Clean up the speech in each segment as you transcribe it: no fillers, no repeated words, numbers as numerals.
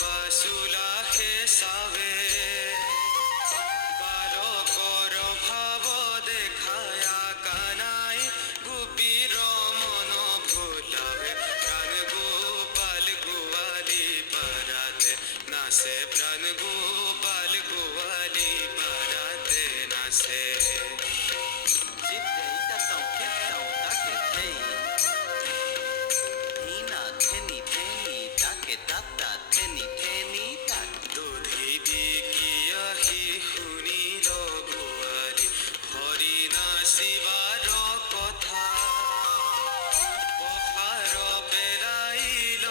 পাশুলাহে সাবে বালকর ভাব দেখায়া কানাই গোপীর মন ভুলাবে প্রাণ গোপাল গোয়ালি পারাতে নাচে প্রাণ গোপাল গোয়ালি পারাতে নাচে দধি বিকিয়াহি শুনিল গোৱালি হৰি নাচিবাৰ কথা পথাৰ পেলাইল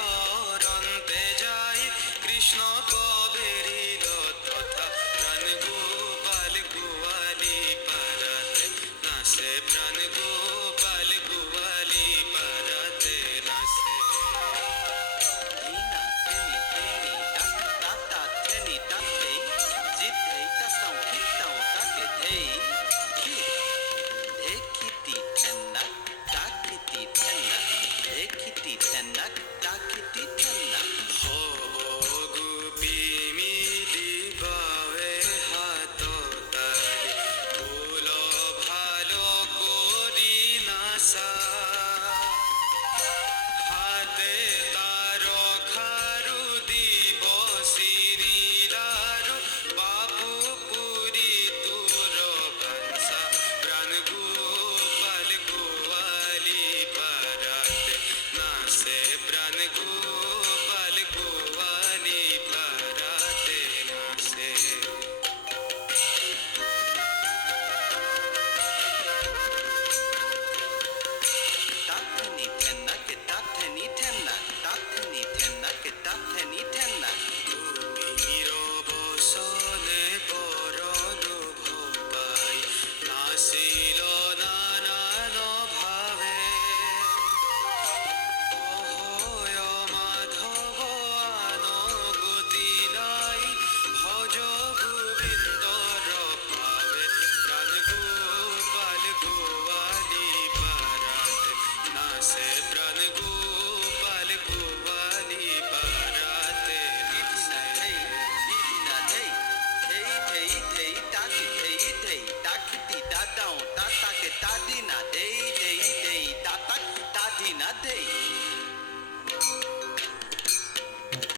ৰন্তে যাই কৃষ্ণ কবেৰিল তথা প্ৰাণ গোপাল গোৱালি পাৰাতে নাচে প্ৰাণ গোপাল গোৱালি পাৰাতে নাচে গোপী মিলিবাৱে হাত তালি ফুল ভাল কৰি নাচা হাতে তার খারু দিব সিরিলারু বাপু পুরি তোর ভান্সা প্রাণ গোপাল গোয়ালি পারাতে নাচে প্রাণ গোপাল গোয়ালি পারাতে নাচে গোপীর বসনে পরলো ভপাই নাচিল নানান ভাবে অহয় মাধব আন গতি নাই ভজ গোবিন্দর পাবে প্রাণ গোপাল গোয়ালি পারাতে নাচে প্রাণ গোপাল গোয়ালি পারাতে Hey